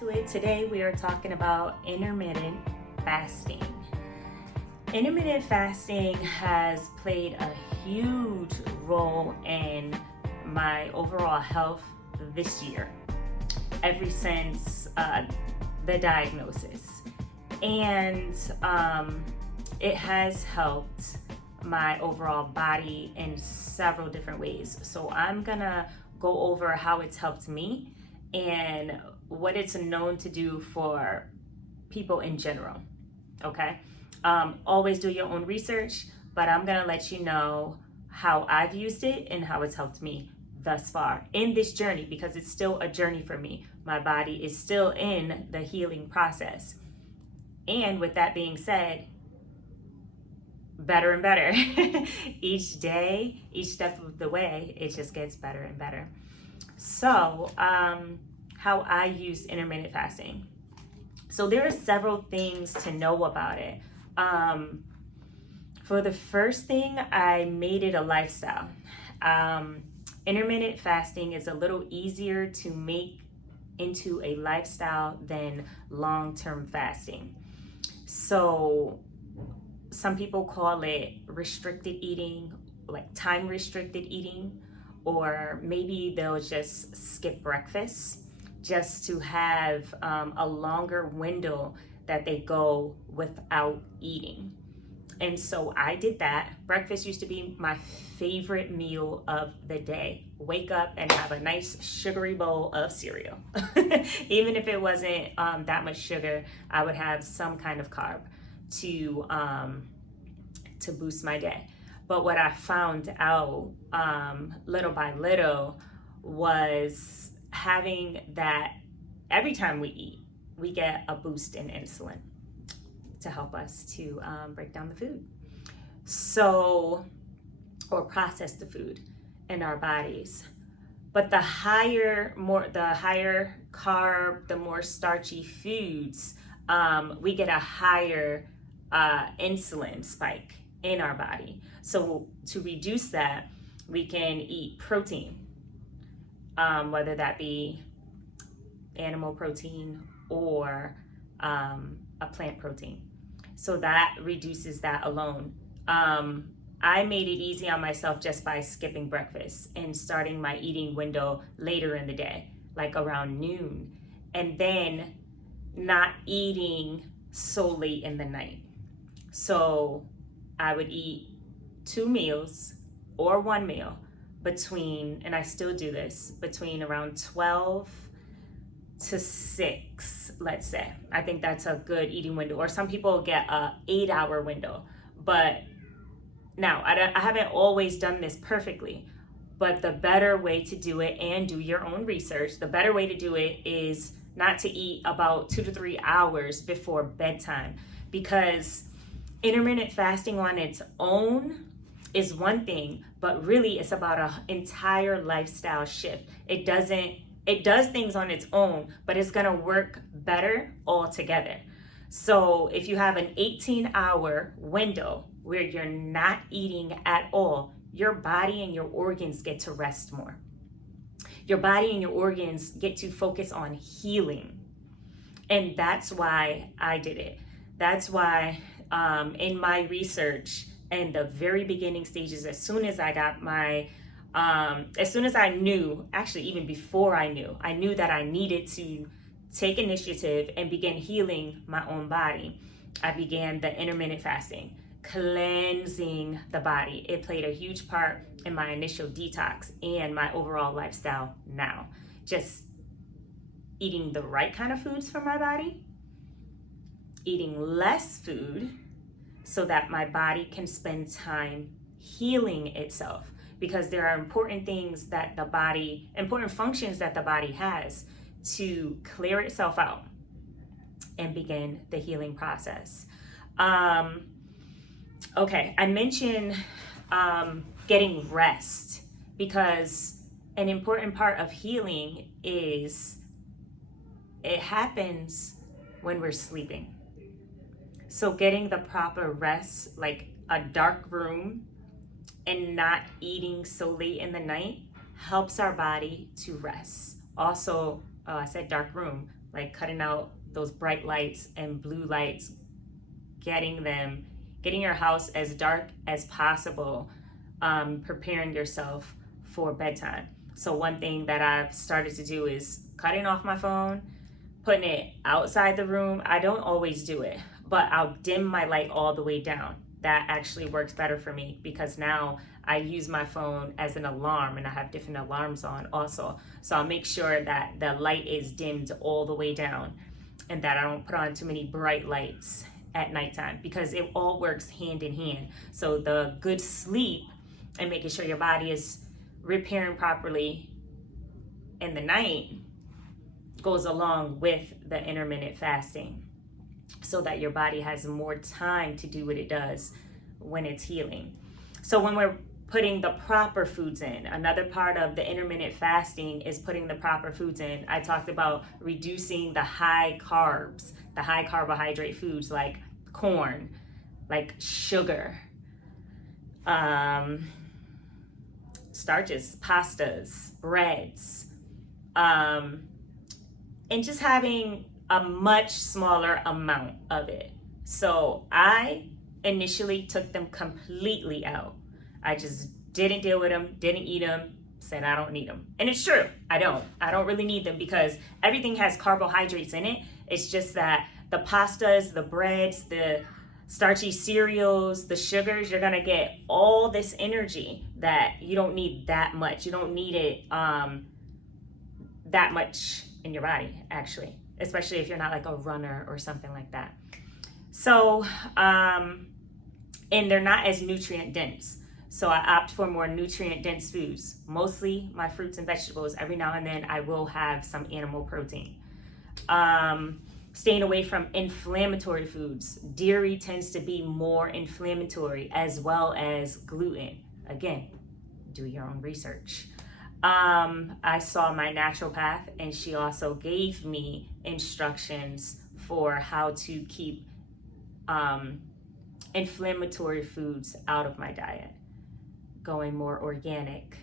into it. Today we are talking about intermittent fasting. Intermittent fasting has played a huge role in my overall health this year, ever since the diagnosis. And it has helped my overall body in several different ways. So I'm gonna go over how it's helped me and what it's known to do for people in general. Okay. Always do your own research, but I'm gonna let you know how I've used it and how it's helped me thus far in this journey, because it's still a journey for me. My body is still in the healing process. And with that being said, better and better. Each day, each step of the way, it just gets better and better. So, how I use intermittent fasting. So there are several things to know about it. For the first thing, I made it a lifestyle. Intermittent fasting is a little easier to make into a lifestyle than long-term fasting. So some people call it restricted eating, like time restricted eating, or maybe they'll just skip breakfast just to have a longer window that they go without eating. And so I did that. Breakfast used to be my favorite meal of the day. Wake up and have a nice sugary bowl of cereal. Even if it wasn't that much sugar, I would have some kind of carb to boost my day. But what I found out little by little was having that every time we eat, we get a boost in insulin to help us to break down the food. So, or process the food in our bodies. But the higher carb, the more starchy foods, we get a higher insulin spike in our body. So to reduce that, we can eat protein, whether that be animal protein or a plant protein. So that reduces that alone. I made it easy on myself just by skipping breakfast and starting my eating window later in the day, like around noon, and then not eating so late in the night. So I would eat 2 meals or 1 meal between, and I still do this, between around 12 to 6, let's say. I think that's a good eating window. Or some people get a 8-hour window. But now, I haven't always done this perfectly, but the better way to do it, and do your own research, the better way to do it is not to eat about 2 to 3 hours before bedtime, because intermittent fasting on its own is one thing, but really it's about an entire lifestyle shift. It does things on its own, but it's gonna work better all together. So if you have an 18-hour window where you're not eating at all, your body and your organs get to rest more. Your body and your organs get to focus on healing. And that's why I did it. That's why in my research and the very beginning stages, as soon as I got my as soon as I knew, actually even before I knew that I needed to take initiative and begin healing my own body, I began the intermittent fasting, cleansing the body. It played a huge part in my initial detox and my overall lifestyle now. Just eating the right kind of foods for my body, eating less food so that my body can spend time healing itself. Because there are important functions that the body has to clear itself out and begin the healing process. Okay, I mentioned getting rest, because an important part of healing is it happens when we're sleeping. So getting the proper rest, like a dark room, and not eating so late in the night helps our body to rest. Also, I said dark room, like cutting out those bright lights and blue lights, getting your house as dark as possible, preparing yourself for bedtime. So one thing that I've started to do is cutting off my phone, putting it outside the room. I don't always do it, but I'll dim my light all the way down. That actually works better for me because now I use my phone as an alarm, and I have different alarms on also. So I'll make sure that the light is dimmed all the way down and that I don't put on too many bright lights at nighttime, because it all works hand in hand. So the good sleep and making sure your body is repairing properly in the night goes along with the intermittent fasting, so that your body has more time to do what it does when it's healing. So when we're putting the proper foods in, another part of the intermittent fasting is putting the proper foods in. I talked about reducing the high carbs, the high carbohydrate foods like corn, like sugar, starches, pastas, breads, and just having a much smaller amount of it. So I initially took them completely out. I just didn't deal with them, didn't eat them, said I don't need them. And it's true, I don't really need them because everything has carbohydrates in it. It's just that the pastas, the breads, the starchy cereals, the sugars, you're gonna get all this energy that you don't need that much. You don't need it that much in your body, actually, especially if you're not like a runner or something like that. So, and they're not as nutrient dense. So I opt for more nutrient dense foods, mostly my fruits and vegetables. Every now and then I will have some animal protein. Staying away from inflammatory foods. Dairy tends to be more inflammatory, as well as gluten. Again, do your own research. I saw my naturopath, and she also gave me instructions for how to keep inflammatory foods out of my diet. Going more organic,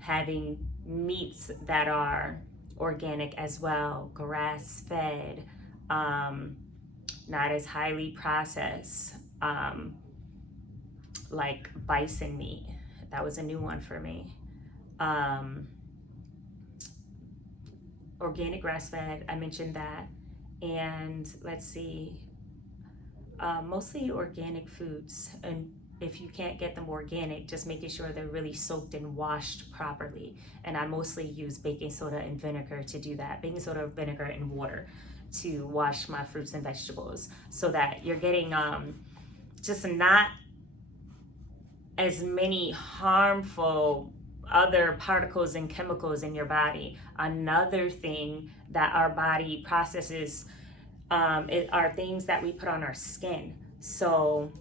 having meats that are organic as well, grass-fed, not as highly processed, like bison meat. That was a new one for me. Organic grass-fed, I mentioned that. And let's see, mostly organic foods. And if you can't get them organic, just making sure they're really soaked and washed properly. And I mostly use baking soda and vinegar to do that. Baking soda, vinegar, and water to wash my fruits and vegetables, so that you're getting just not as many harmful other particles and chemicals in your body. Another thing that our body processes are things that we put on our skin. So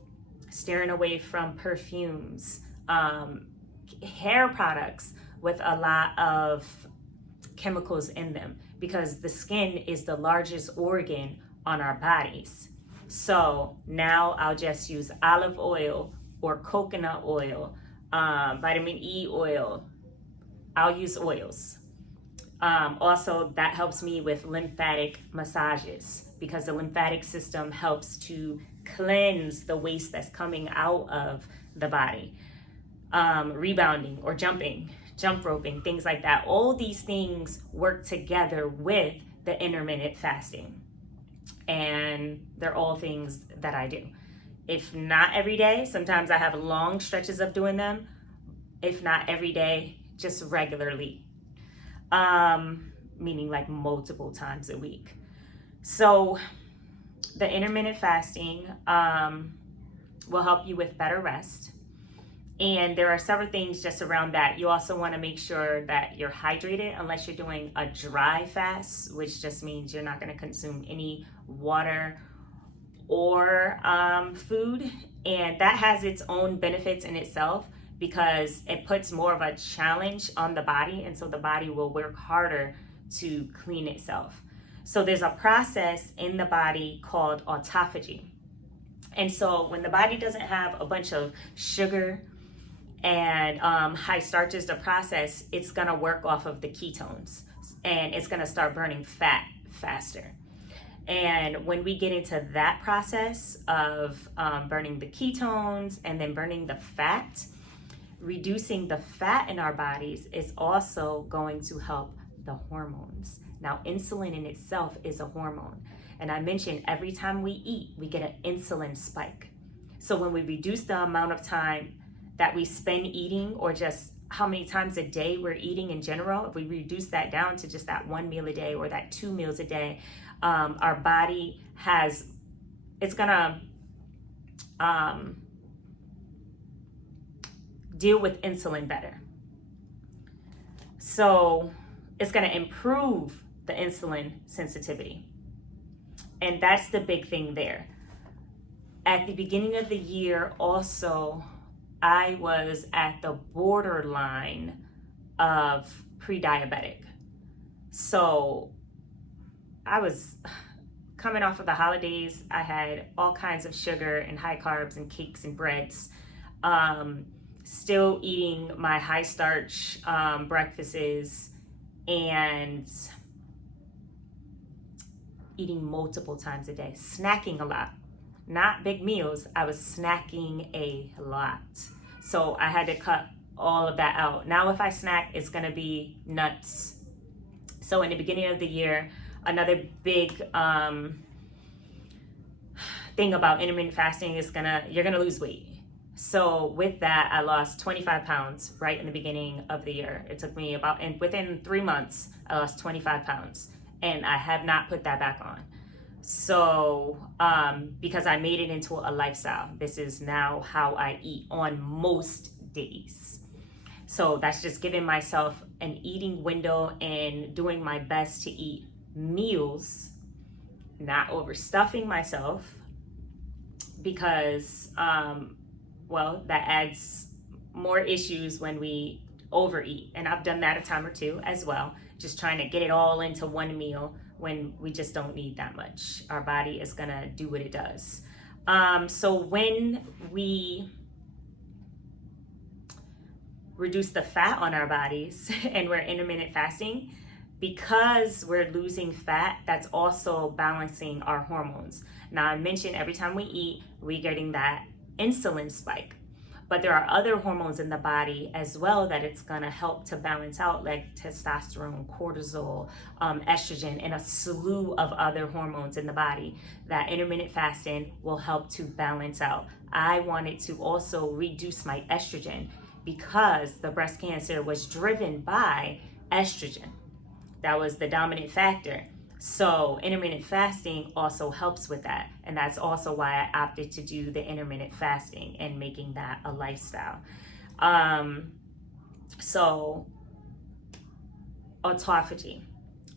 steering away from perfumes, hair products with a lot of chemicals in them, because the skin is the largest organ on our bodies. So now I'll just use olive oil or coconut oil, vitamin E oil. I'll use oils. Also, that helps me with lymphatic massages, because the lymphatic system helps to cleanse the waste that's coming out of the body. Rebounding or jump roping, things like that. All these things work together with the intermittent fasting. And they're all things that I do. If not every day, sometimes I have long stretches of doing them. If not every day, just regularly. Meaning like multiple times a week. So the intermittent fasting will help you with better rest. And there are several things just around that. You also want to make sure that you're hydrated, unless you're doing a dry fast, which just means you're not going to consume any water or food. And that has its own benefits in itself, because it puts more of a challenge on the body, and so the body will work harder to clean itself. So there's a process in the body called autophagy. And so when the body doesn't have a bunch of sugar And high starch is the process. It's going to work off of the ketones, and it's going to start burning fat faster. And when we get into that process of burning the ketones and then burning the fat, reducing the fat in our bodies is also going to help the hormones. Now, insulin in itself is a hormone. And I mentioned every time we eat, we get an insulin spike. So when we reduce the amount of time that we spend eating, or just how many times a day we're eating in general, if we reduce that down to just that 1 meal a day or that 2 meals a day, our body it's gonna deal with insulin better. So it's gonna improve the insulin sensitivity. And that's the big thing there. At the beginning of the year also, I was at the borderline of pre-diabetic. So I was coming off of the holidays. I had all kinds of sugar and high carbs and cakes and breads. Still eating my high starch breakfasts and eating multiple times a day, snacking a lot. Not big meals, I was snacking a lot. So I had to cut all of that out. Now if I snack, it's gonna be nuts. So in the beginning of the year, another big thing about intermittent fasting is you're gonna lose weight. So with that, I lost 25 pounds right in the beginning of the year. It took me and within 3 months, I lost 25 pounds. And I have not put that back on. So, because I made it into a lifestyle. This is now how I eat on most days. So that's just giving myself an eating window and doing my best to eat meals, not overstuffing myself, because, that adds more issues when we overeat. And I've done that a time or two as well, just trying to get it all into one meal when we just don't need that much. Our body is gonna do what it does. So when we reduce the fat on our bodies and we're intermittent fasting, because we're losing fat, that's also balancing our hormones. Now I mentioned every time we eat, we're getting that insulin spike. But there are other hormones in the body as well that it's gonna help to balance out, like testosterone, cortisol, estrogen, and a slew of other hormones in the body that intermittent fasting will help to balance out. I wanted to also reduce my estrogen because the breast cancer was driven by estrogen. That was the dominant factor. So intermittent fasting also helps with that. And that's also why I opted to do the intermittent fasting and making that a lifestyle. So autophagy.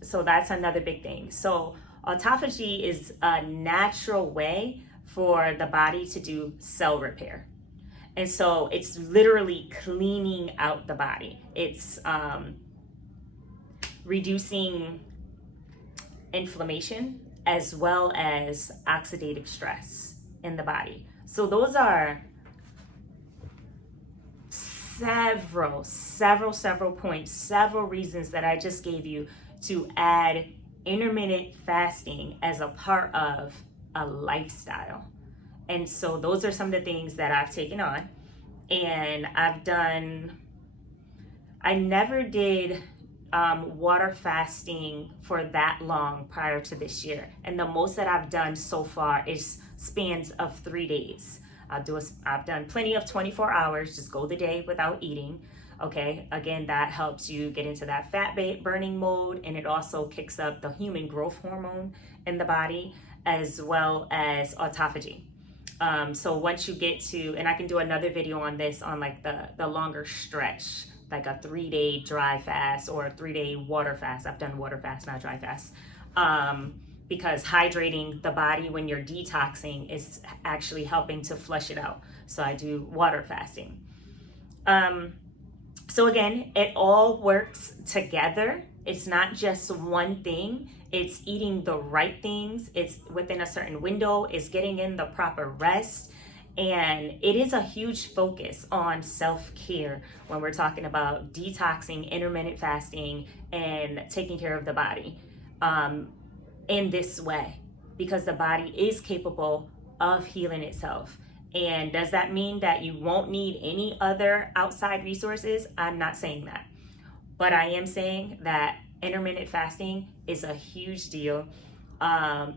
So that's another big thing. So autophagy is a natural way for the body to do cell repair. And so it's literally cleaning out the body. It's reducing inflammation as well as oxidative stress in the body. So those are several points, several reasons that I just gave you to add intermittent fasting as a part of a lifestyle. And so those are some of the things that I've taken on. And I never did water fasting for that long prior to this year. And the most that I've done so far is spans of 3 days. I've done plenty of 24 hours, just go the day without eating. Okay, again, that helps you get into that fat burning mode, and it also kicks up the human growth hormone in the body, as well as autophagy. So once you get to, and I can do another video on this on like the longer stretch, like a 3-day dry fast or a 3-day water fast. I've done water fast, not dry fast. Because hydrating the body when you're detoxing is actually helping to flush it out. So I do water fasting. So again, it all works together. It's not just one thing. It's eating the right things. It's within a certain window. It's getting in the proper rest. And it is a huge focus on self-care when we're talking about detoxing, intermittent fasting, and taking care of the body in this way, because the body is capable of healing itself. And does that mean that you won't need any other outside resources? I'm not saying that. But I am saying that intermittent fasting is a huge deal.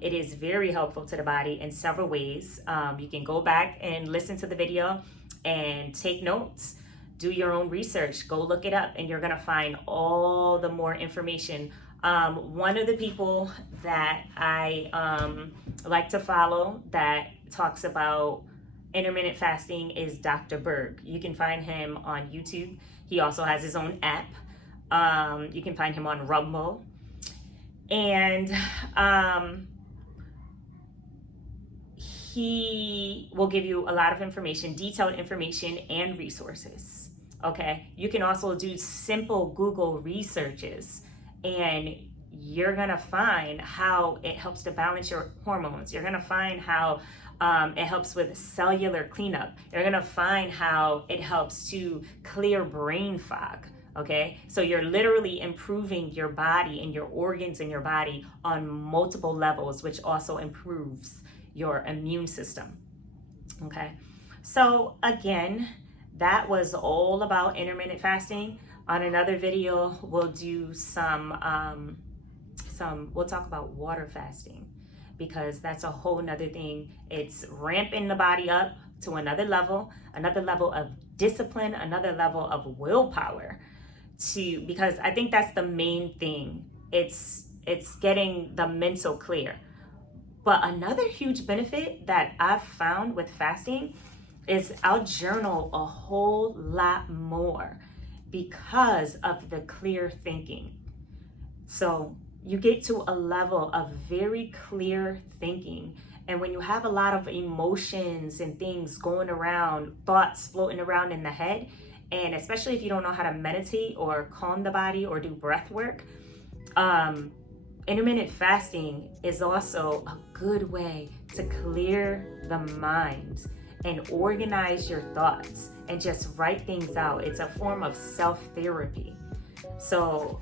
It is very helpful to the body in several ways. You can go back and listen to the video and take notes, do your own research, go look it up, and you're gonna find all the more information. One of the people that I like to follow that talks about intermittent fasting is Dr. Berg. You can find him on YouTube. He also has his own app. You can find him on Rumble. And he will give you a lot of information, detailed information and resources. Okay, you can also do simple Google researches, and you're gonna find how it helps to balance your hormones. You're gonna find how it helps with cellular cleanup. You're gonna find how it helps to clear brain fog. Okay, so you're literally improving your body and your organs in your body on multiple levels, which also improves your immune system. Okay, so again, that was all about intermittent fasting. On another video, we'll do we'll talk about water fasting, because that's a whole nother thing. It's ramping the body up to another level of discipline, another level of willpower. Because I think that's the main thing. It's getting the mental clear. But another huge benefit that I've found with fasting is I'll journal a whole lot more because of the clear thinking. So you get to a level of very clear thinking. And when you have a lot of emotions and things going around, thoughts floating around in the head, and especially if you don't know how to meditate or calm the body or do breath work, intermittent fasting is also a good way to clear the mind and organize your thoughts and just write things out. It's a form of self-therapy. So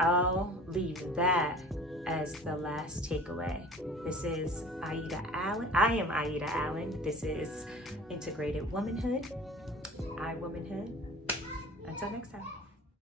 I'll leave that as the last takeaway. This is Aida Allen. I am Aida Allen. This is Integrated Womanhood. I Womanhood. Until next time.